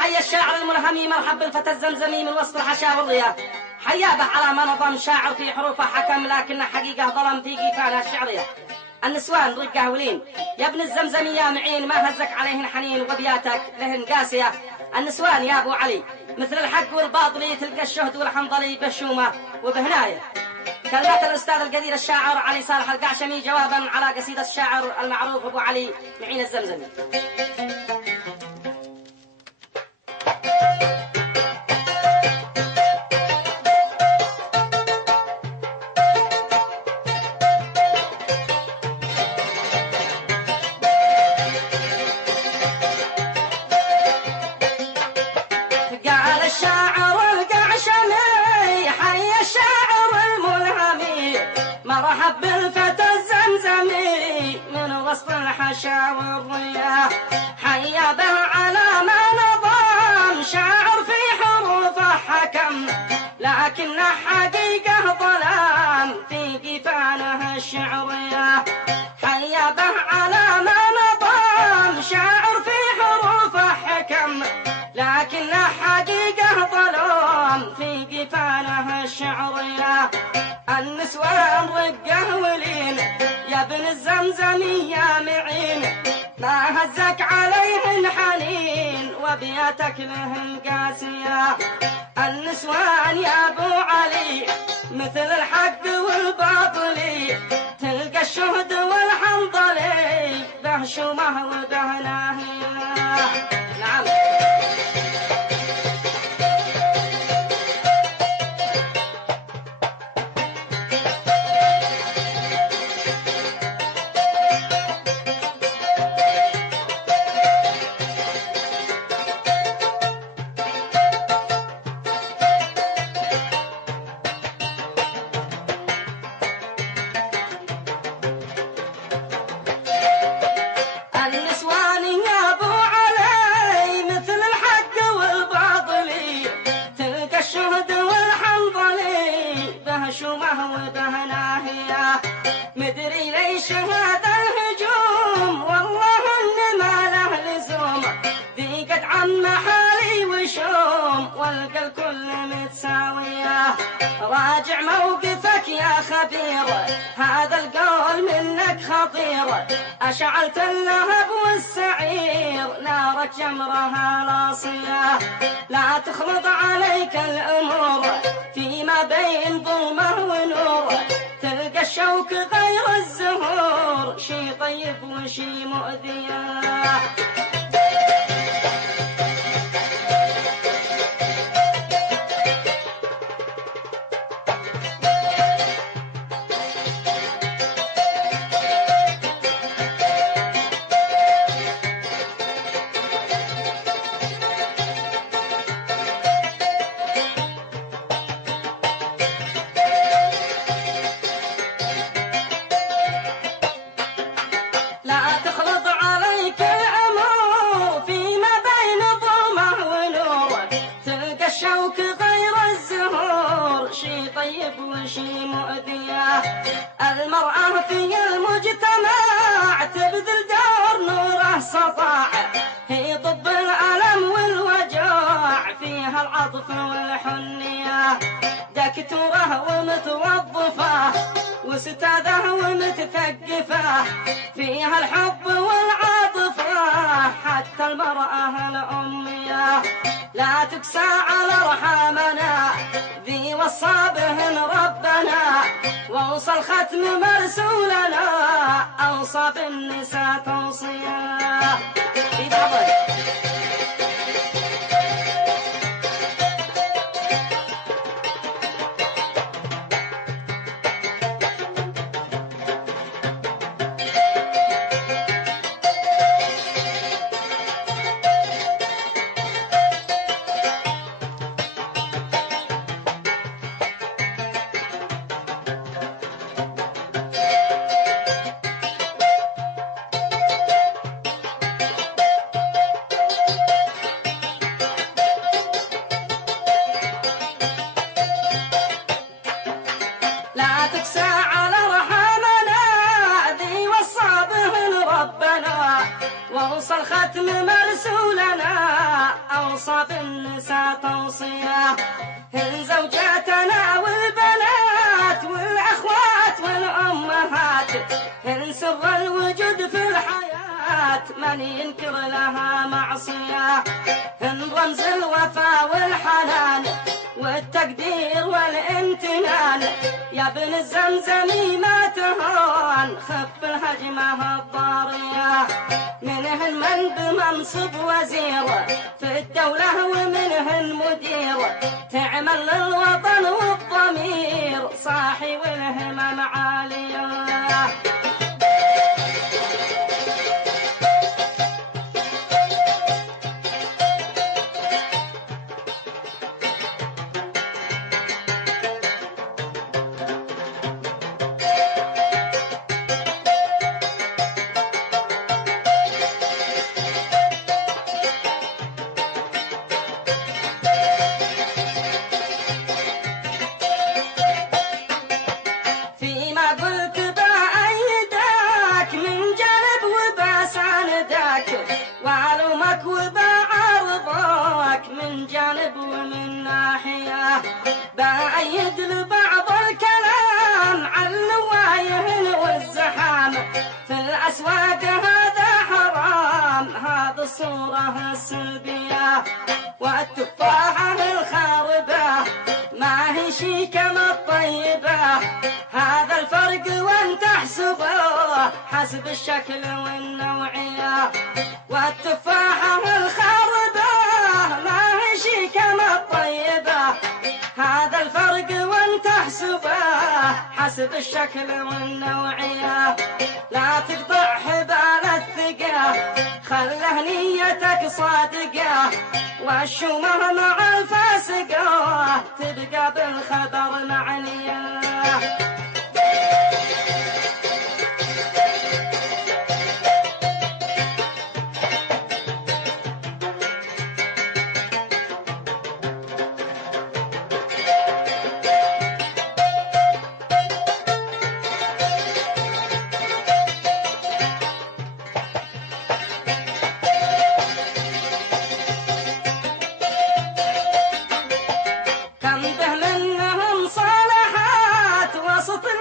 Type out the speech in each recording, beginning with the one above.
حي الشاعر الملهمي مرحب بالفتى الزمزمي من وسط الحشا والضياء. حيابه على ما نظم شاعر في حروفه حكم لكن حقيقه ظلم في قيفانه الشعريه. النسوان رقه ولين يا ابن الزمزمي يا معين ما هزك عليهن حنين وبياتك لهن قاسيه. النسوان يا ابو علي مثل الحق والباطل تلقى الشهد والحنظلي بشومه وبهنايه. كلمات الاستاذ القدير الشاعر علي صالح القعشمي جوابا على قصيده الشاعر المعروف ابو علي معين الزمزمي. مرحب بالفتى الزمزمي من وسط الحشا والضياء. حيا به على ما نظام شاعر في حروفه حكم لكن حقيقه ظلام في قيفانه الشعريه. حيا به على ما نظام شاعر في حروفه حكم لكن حقيقه ظلام في قيفانه الشعريه. النسوان رقه ولين يا ابن الزمزمي يا معين ما هزك عليهن حنين وبياتك لهن قاسيه. النسوان يا ابو علي مثل الحق والباطل تلقى الشهد والحنظلي به شومه وبه ناهيه. نعم مدري ليش هذا الهجوم والله ان ما له لزوم ضيقت عم حالي وشوم والقى الكل متساويه. راجع موقفك يا خبير هذا القول منك خطير اشعلت اللهب والسعير نارك جمرها لاصيه. لا تخلط عليك الامور فيما بين ظلمه ونور تلقى الشوك غير الزهور شي طيب وشي مؤذيه. وشي مؤذية. المرأة في المجتمع تبذل دور نوره سطاع هي طب الألم والوجاع فيها العطف والحنية. دكتورة ومتوظفة واستاذة ومتثقفة فيها الحب والعاطفة حتى المرأة الأمية. لا تكسى على رحامنا ذي وصى بهن ربنا ووصل ختم مرسولنا أوصى بالنساء توصية. وصل ختم مرسولنا أوصى بالنساء توصية، هن زوجاتنا والبنات والأخوات والأمهات، هن سر الوجود في الحياة من ينكر لها معصية، هن رمز الوفا والحنان والتقدير والامتنان، يا ابن الزمزمي ما تهان خف الهجمة الضارية، منهن من بمنصب وزير في الدولة ومنهن مدير، تعمل للوطن والضمير صاحي والهمم عالية. من جانب ومن ناحية بأيد لبعض الكلام عن نوايهن والزحام في الأسواق هذا حرام، هذا الصورة السلبية، والتفاحة الخاربة ما هي شي كما الطيبة، هذا الفرق وانت تحسبه حسب الشكل والنوعية، والتفاحة الخاربة ما هي شي كما الطيبة، هذا الفرق وانت تحسبه حسب الشكل والنوعية، لا تقطع حبال الثقة خله نيتك صادقة، والشمر مع الفاسقة تبقى بالخبر معنية.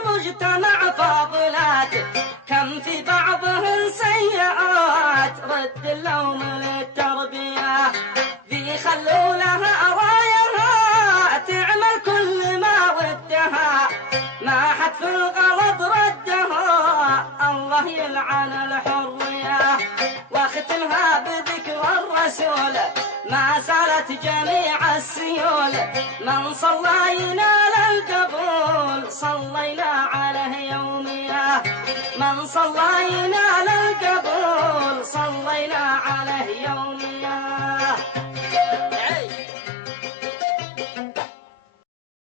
المجتمع فاضلات كم في بعضهن سيئات، رد اللوم للتربية ذي خلوا لها رايها تعمل كل ما ودها، ما حد في الغلط ردها الله يلعن الحرية، واختمها بذكر الرسول ما سالت جميع السيول، من صلى ينال القبول صلينا عليه يوميا، من صلى ينال القبول صلينا عليه يوميا.